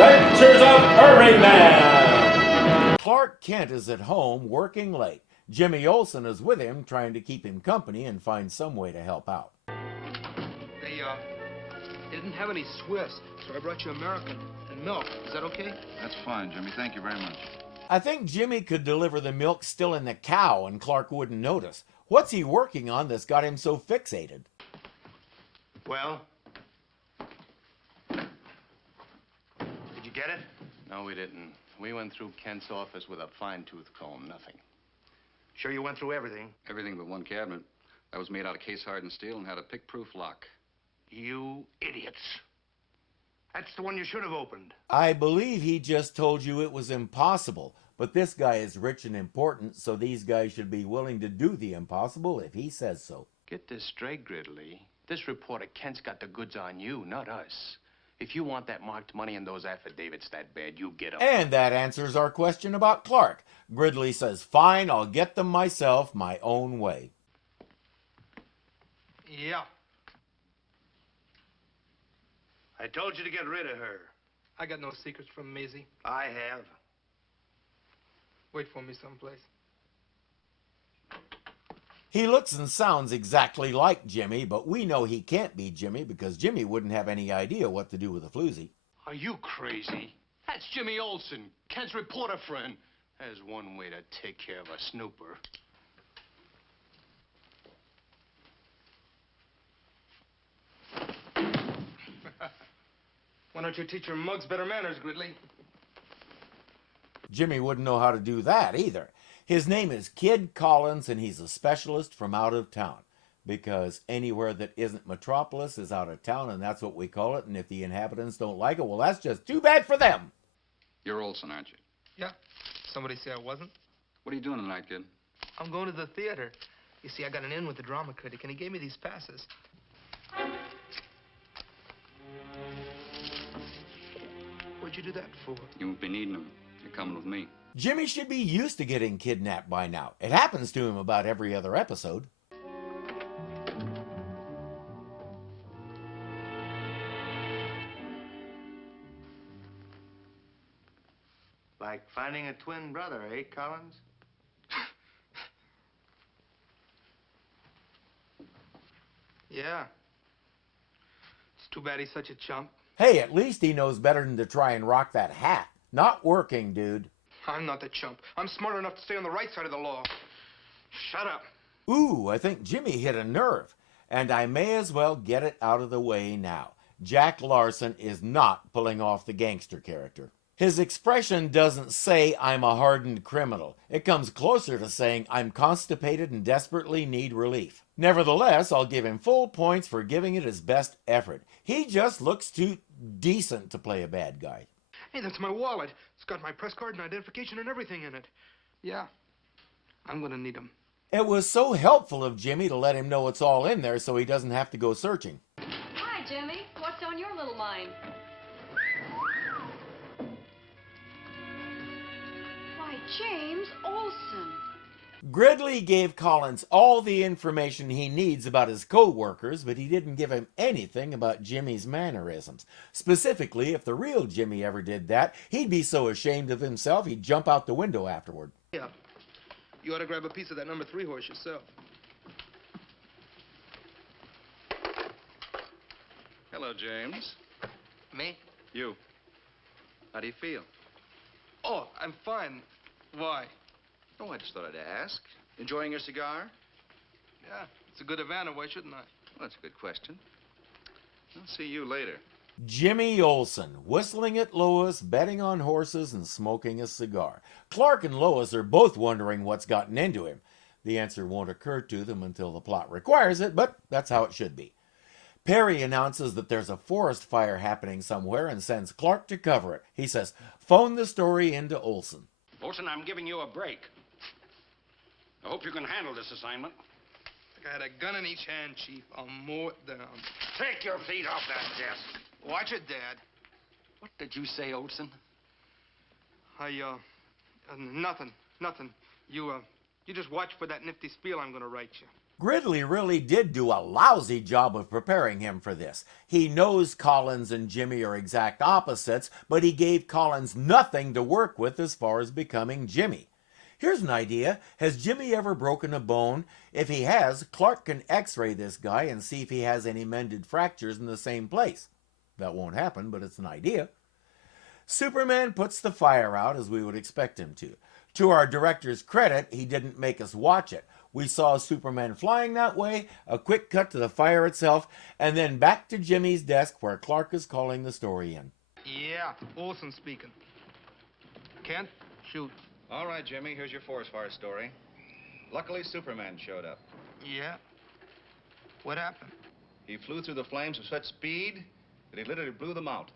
Adventures of Irvingman! Clark Kent is at home working late. Jimmy Olsen is with him, trying to keep him company and find some way to help out. They didn't have any Swiss, so I brought you American and milk. Is that okay? That's fine, Jimmy. Thank you very much. I think Jimmy could deliver the milk still in the cow and Clark wouldn't notice. What's he working on that's got him so fixated? Well? Did you get it? No, we didn't. We went through Kent's office with a fine-tooth comb. Nothing. Sure you went through everything? Everything but one cabinet. That was made out of case-hardened steel and had a pick-proof lock. You idiots. That's the one you should have opened. I believe he just told you it was impossible, but this guy is rich and important, so these guys should be willing to do the impossible if he says so. Get this straight, Gridley. This reporter Kent's got the goods on you, not us. If you want that marked money and those affidavits that bad, you get them. And that answers our question about Clark. Gridley says, fine, I'll get them myself, my own way. Yeah. I told you to get rid of her. I got no secrets from Maisie. I have. Wait for me someplace. He looks and sounds exactly like Jimmy, but we know he can't be Jimmy because Jimmy wouldn't have any idea what to do with a floozy. Are you crazy? That's Jimmy Olsen, Kent's reporter friend. There's one way to take care of a snooper. Why don't you teach your mugs better manners, Gridley? Jimmy wouldn't know how to do that either. His name is Kid Collins, and he's a specialist from out of town. Because anywhere that isn't metropolis is out of town, and that's what we call it. And if the inhabitants don't like it, well, that's just too bad for them. You're Olsen, aren't you? Yeah. Somebody say I wasn't. What are you doing tonight, kid? I'm going to the theater. You see, I got an in with the drama critic, and he gave me these passes. What'd you do that for? You won't be needing them. You're coming with me. Jimmy should be used to getting kidnapped by now. It happens to him about every other episode. Like finding a twin brother, eh, Collins? Yeah. It's too bad he's such a chump. Hey, at least he knows better than to try and rock that hat. Not working, dude. I'm not the chump. I'm smart enough to stay on the right side of the law. Shut up. Ooh, I think Jimmy hit a nerve. And I may as well get it out of the way now. Jack Larson is not pulling off the gangster character. His expression doesn't say, I'm a hardened criminal. It comes closer to saying, I'm constipated and desperately need relief. Nevertheless, I'll give him full points for giving it his best effort. He just looks too decent to play a bad guy. Hey, that's my wallet. It's got my press card and identification and everything in it. Yeah. I'm gonna need them. It was so helpful of Jimmy to let him know it's all in there so he doesn't have to go searching. Hi, Jimmy. What's on your little mind? Why, James Olsen. Gridley gave Collins all the information he needs about his co-workers, but he didn't give him anything about Jimmy's mannerisms. Specifically, if the real Jimmy ever did that, he'd be so ashamed of himself he'd jump out the window afterward. Yeah. You ought to grab a piece of that number 3 horse yourself. Hello, James. Me? You. How do you feel? Oh, I'm fine. Why? Oh, I just thought I'd ask. Enjoying your cigar? Yeah, it's a good Havana. Why shouldn't I? Well, that's a good question. I'll see you later. Jimmy Olsen, whistling at Lois, betting on horses, and smoking a cigar. Clark and Lois are both wondering what's gotten into him. The answer won't occur to them until the plot requires it, but that's how it should be. Perry announces that there's a forest fire happening somewhere and sends Clark to cover it. He says, phone the story into Olsen. Olsen, I'm giving you a break. I hope you can handle this assignment. I had a gun in each hand, Chief. I'll mow it down. Take your feet off that desk. Watch it, Dad. What did you say, Olsen? Nothing. You just watch for that nifty spiel I'm gonna write you. Gridley really did do a lousy job of preparing him for this. He knows Collins and Jimmy are exact opposites, but he gave Collins nothing to work with as far as becoming Jimmy. Here's an idea. Has Jimmy ever broken a bone? If he has, Clark can x-ray this guy and see if he has any mended fractures in the same place. That won't happen, but it's an idea. Superman puts the fire out as we would expect him to. To our director's credit, he didn't make us watch it. We saw Superman flying that way, a quick cut to the fire itself, and then back to Jimmy's desk where Clark is calling the story in. Yeah, Olsen speaking. Kent, shoot. All right, Jimmy, here's your forest fire story. Luckily, Superman showed up. Yeah? What happened? He flew through the flames with such speed that he literally blew them out.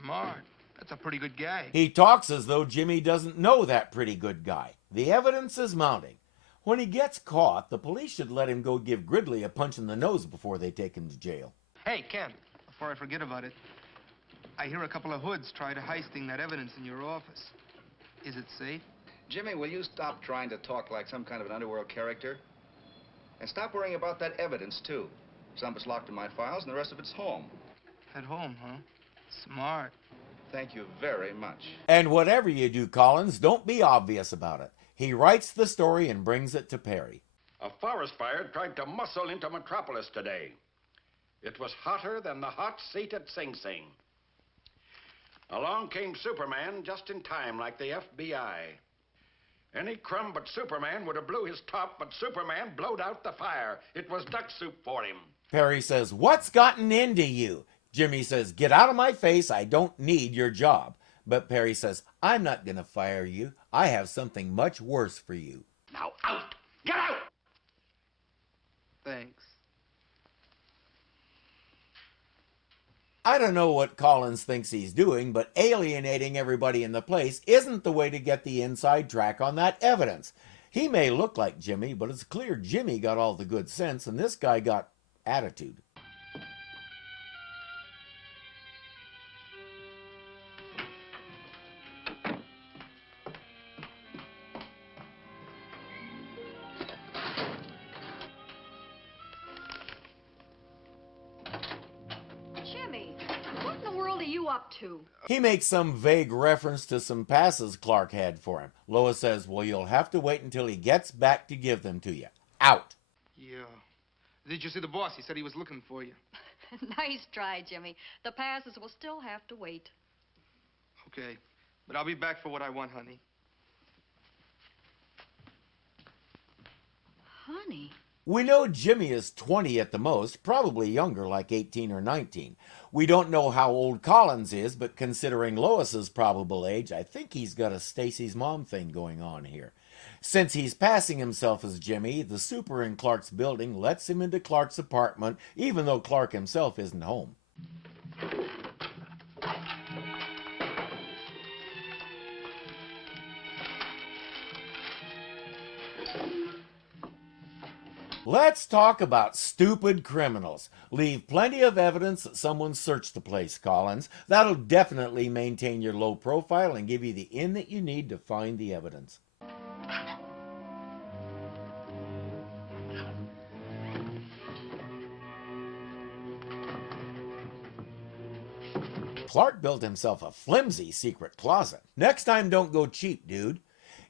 Smart. That's a pretty good guy. He talks as though Jimmy doesn't know that pretty good guy. The evidence is mounting. When he gets caught, the police should let him go give Gridley a punch in the nose before they take him to jail. Hey, Kent, before I forget about it, I hear a couple of hoods tried heisting that evidence in your office. Is it safe? Jimmy, will you stop trying to talk like some kind of an underworld character? And stop worrying about that evidence, too. Some of it's locked in my files, and the rest of it's home. At home, huh? Smart. Thank you very much. And whatever you do, Collins, don't be obvious about it. He writes the story and brings it to Perry. A forest fire tried to muscle into Metropolis today. It was hotter than the hot seat at Sing Sing. Along came Superman just in time, like the FBI. Any crumb but Superman would have blew his top, but Superman blowed out the fire. It was duck soup for him. Perry says, "What's gotten into you?" Jimmy says, "Get out of my face. I don't need your job." But Perry says, "I'm not going to fire you. I have something much worse for you." Now out! Get out! Thanks. I don't know what Collins thinks he's doing, but alienating everybody in the place isn't the way to get the inside track on that evidence. He may look like Jimmy, but it's clear Jimmy got all the good sense, and this guy got attitude. Jimmy, what in the world are you up to? He makes some vague reference to some passes Clark had for him. Lois says, "Well, you'll have to wait until he gets back to give them to you." Out. Yeah. Did you see the boss? He said he was looking for you. Nice try, Jimmy. The passes will still have to wait. Okay. But I'll be back for what I want, honey. Honey? We know Jimmy is 20 at the most, probably younger, like 18 or 19. We don't know how old Collins is, but considering Lois's probable age, I think he's got a Stacy's mom thing going on here. Since he's passing himself as Jimmy, the super in Clark's building lets him into Clark's apartment, even though Clark himself isn't home. Let's talk about stupid criminals. Leave plenty of evidence that someone searched the place, Collins. That'll definitely maintain your low profile and give you the in that you need to find the evidence. Clark built himself a flimsy secret closet. Next time, don't go cheap, dude.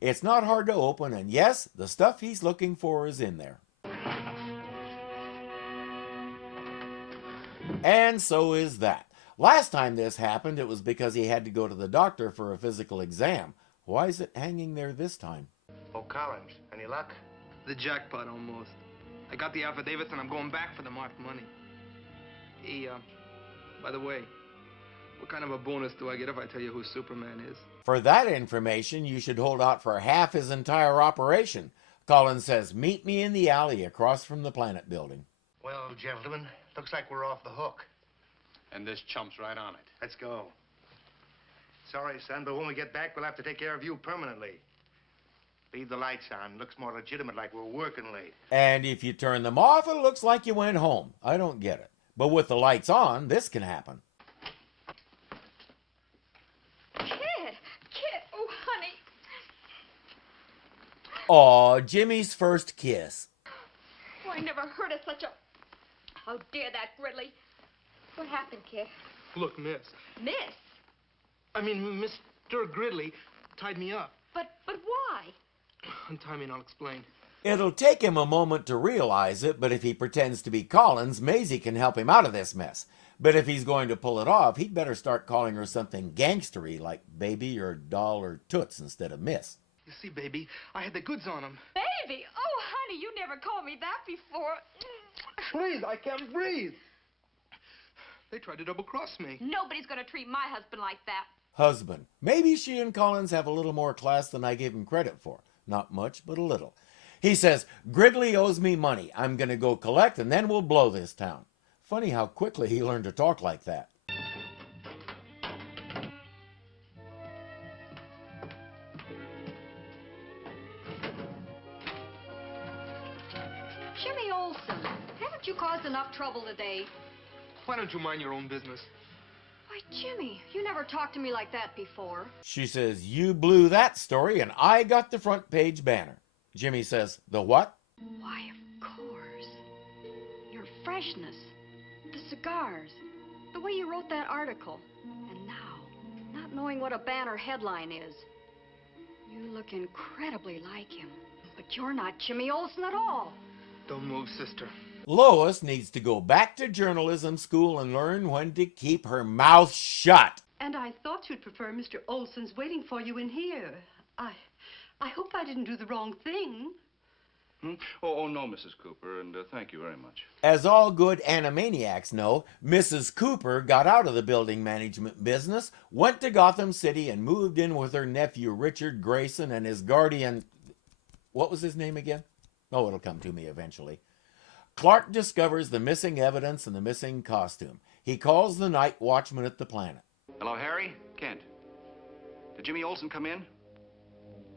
It's not hard to open, and yes, the stuff he's looking for is in there. And so is that. Last time this happened, it was because he had to go to the doctor for a physical exam. Why is it hanging there this time? Oh, Collins, any luck? The jackpot, almost. I got the affidavits, and I'm going back for the marked money. Hey, by the way, what kind of a bonus do I get if I tell you who Superman is? For that information, you should hold out for half his entire operation. Collins says, "Meet me in the alley across from the Planet Building." Well, gentlemen, looks like we're off the hook. And this chump's right on it. Let's go. Sorry, son, but when we get back, we'll have to take care of you permanently. Leave the lights on. Looks more legitimate, like we're working late. And if you turn them off, it looks like you went home. I don't get it. But with the lights on, this can happen. Kid, oh, honey. Aw, Jimmy's first kiss. Well, I never heard of such a... How dare that, Gridley? What happened, kid? Look, miss. Miss? I mean, Mr. Gridley tied me up. But why? Untie me and I'll explain. It'll take him a moment to realize it, but if he pretends to be Collins, Maisie can help him out of this mess. But if he's going to pull it off, he'd better start calling her something gangstery like baby or doll or toots instead of miss. You see, baby, I had the goods on him. Baby! Oh, honey, you never called me that before. Please, I can't breathe. They tried to double-cross me. Nobody's gonna treat my husband like that. Husband. Maybe she and Collins have a little more class than I gave him credit for. Not much, but a little. He says, Gridley owes me money. I'm going to go collect and then we'll blow this town. Funny how quickly he learned to talk like that. Jimmy Olsen, haven't you caused enough trouble today? Why don't you mind your own business? Why, Jimmy, you never talked to me like that before. She says, you blew that story and I got the front page banner. Jimmy says, the what? Why, of course. Your freshness, the cigars, the way you wrote that article. And now, not knowing what a banner headline is. You look incredibly like him. But you're not Jimmy Olsen at all. Don't move, sister. Lois needs to go back to journalism school and learn when to keep her mouth shut. And I thought you'd prefer Mr. Olsen's waiting for you in here. I hope I didn't do the wrong thing. Oh, no, Mrs. Cooper, and thank you very much. As all good animaniacs know, Mrs. Cooper got out of the building management business, went to Gotham City, and moved in with her nephew Richard Grayson and his guardian... What was his name again? Oh, it'll come to me eventually. Clark discovers the missing evidence and the missing costume. He calls the night watchman at the Planet. Hello, Harry? Kent. Did Jimmy Olsen come in?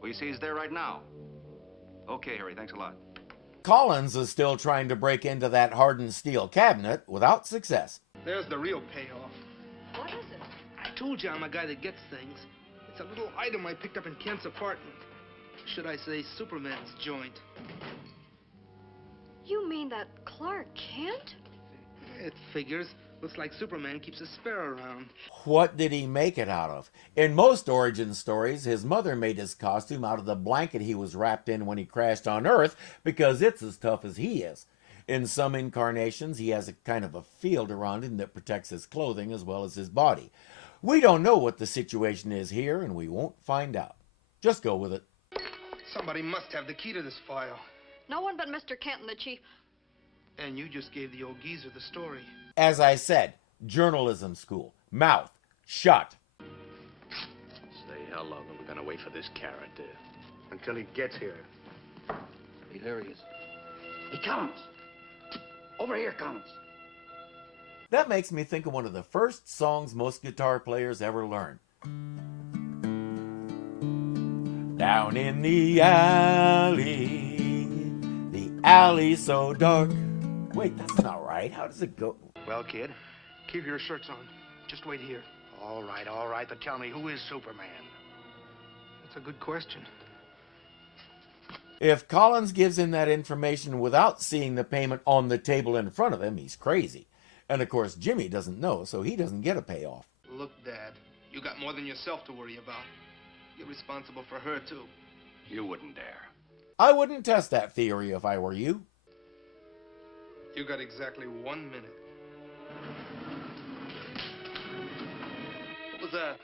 Well, you see he's there right now. Okay, Harry, thanks a lot. Collins is still trying to break into that hardened steel cabinet without success. There's the real payoff. What is it? I told you I'm a guy that gets things. It's a little item I picked up in Kent's apartment. Should I say Superman's joint. You mean that Clark Kent? It figures. Looks like Superman keeps a spare around. What did he make it out of? In most origin stories, his mother made his costume out of the blanket he was wrapped in when he crashed on Earth because it's as tough as he is. In some incarnations, he has a kind of a field around him that protects his clothing as well as his body. We don't know what the situation is here, and we won't find out. Just go with it. Somebody must have the key to this file. No one but Mr. Kent and the chief. And you just gave the old geezer the story. As I said, journalism school. Mouth shut. Say, how long are we gonna wait for this character? Until he gets here. Hey, there he is. Hey, Collins. Over here, Collins. That makes me think of one of the first songs most guitar players ever learned. Down in the alley so dark. Wait, that's not right. How does it go? Well, kid? Keep your shirts on. Just wait here. All right, but tell me, who is Superman? That's a good question. If Collins gives him that information without seeing the payment on the table in front of him, he's crazy. And of course, Jimmy doesn't know, so he doesn't get a payoff. Look, Dad, you got more than yourself to worry about. You're responsible for her, too. You wouldn't dare. I wouldn't test that theory if I were you. You got exactly 1 minute. What was that?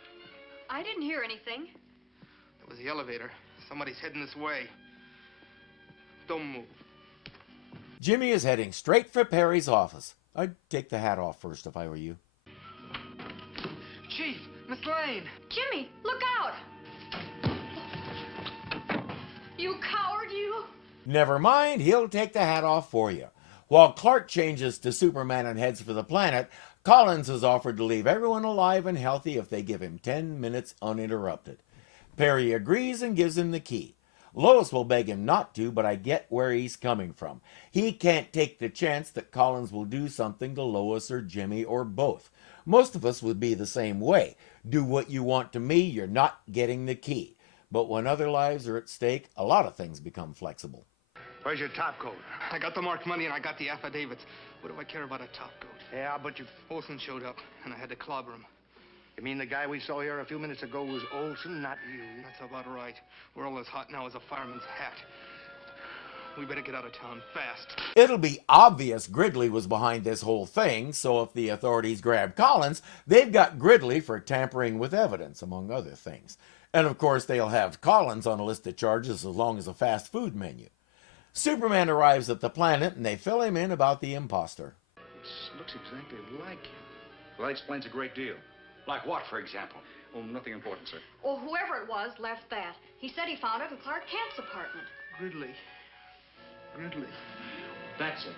I didn't hear anything. That was the elevator. Somebody's heading this way. Don't move. Jimmy is heading straight for Perry's office. I'd take the hat off first if I were you. Chief, Miss Lane. Jimmy, look out! You coward, you! Never mind, he'll take the hat off for you. While Clark changes to Superman and heads for the Planet, Collins has offered to leave everyone alive and healthy if they give him 10 minutes uninterrupted. Perry agrees and gives him the key. Lois will beg him not to, but I get where he's coming from. He can't take the chance that Collins will do something to Lois or Jimmy or both. Most of us would be the same way. Do what you want to me, you're not getting the key. But when other lives are at stake, a lot of things become flexible. Where's your top coat? I got the marked money and I got the affidavits. What do I care about a top coat? Yeah, but you... Olsen showed up, and I had to clobber him. You mean the guy we saw here a few minutes ago was Olsen, not you? That's about right. We're all as hot now as a fireman's hat. We better get out of town fast. It'll be obvious Gridley was behind this whole thing, so if the authorities grab Collins, they've got Gridley for tampering with evidence, among other things. And of course, they'll have Collins on a list of charges as long as a fast food menu. Superman arrives at the planet, and they fill him in about the imposter. It looks exactly like him. Well, that explains a great deal. Like what, for example? Oh, nothing important, sir. Well, whoever it was left that. He said he found it in Clark Kent's apartment. Gridley. That's it.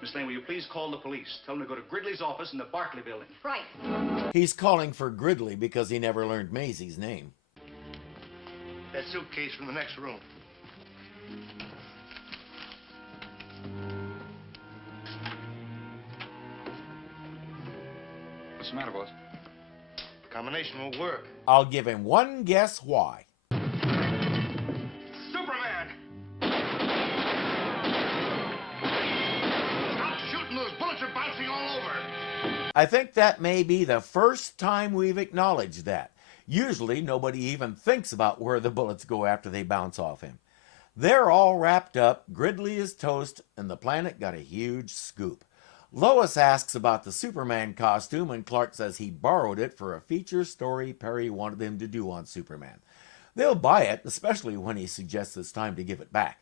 Miss Lane, will you please call the police? Tell them to go to Gridley's office in the Barclay building. Right. He's calling for Gridley because he never learned Maisie's name. That suitcase from the next room. What's the matter, boss? The combination won't work. I'll give him one guess why. Superman! Stop shooting! Those bullets are bouncing all over! I think that may be the first time we've acknowledged that. Usually, nobody even thinks about where the bullets go after they bounce off him. They're all wrapped up, Gridley is toast, and the planet got a huge scoop. Lois asks about the Superman costume, and Clark says he borrowed it for a feature story Perry wanted him to do on Superman. They'll buy it, especially when he suggests it's time to give it back.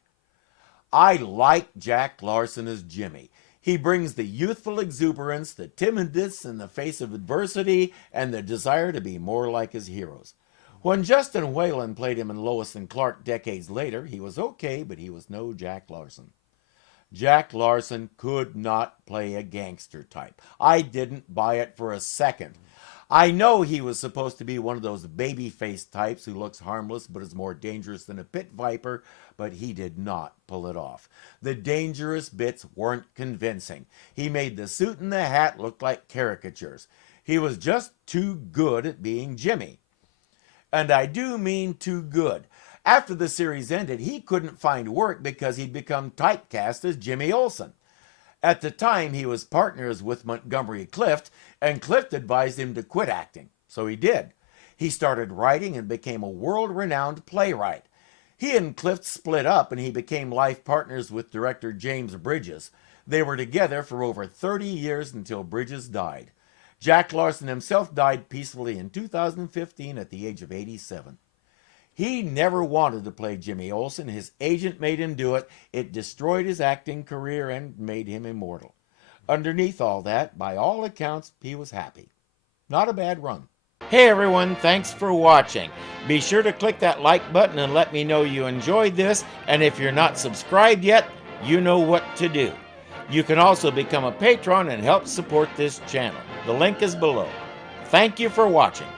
I like Jack Larson as Jimmy. He brings the youthful exuberance, the timidness in the face of adversity, and the desire to be more like his heroes. When Justin Whalen played him in Lois and Clark decades later, he was okay, but he was no Jack Larson. Jack Larson could not play a gangster type. I didn't buy it for a second. I know he was supposed to be one of those baby-faced types who looks harmless but is more dangerous than a pit viper, but he did not pull it off. The dangerous bits weren't convincing. He made the suit and the hat look like caricatures. He was just too good at being Jimmy. And I do mean too good. After the series ended, he couldn't find work because he'd become typecast as Jimmy Olsen. At the time, he was partners with Montgomery Clift, and Clift advised him to quit acting. So he did. He started writing and became a world-renowned playwright. He and Clift split up, and he became life partners with director James Bridges. They were together for over 30 years until Bridges died. Jack Larson himself died peacefully in 2015 at the age of 87. He never wanted to play Jimmy Olsen. His agent made him do it. It destroyed his acting career and made him immortal. Underneath all that, by all accounts, he was happy. Not a bad run. Hey everyone, thanks for watching. Be sure to click that like button and let me know you enjoyed this. And if you're not subscribed yet, you know what to do. You can also become a patron and help support this channel. The link is below. Thank you for watching.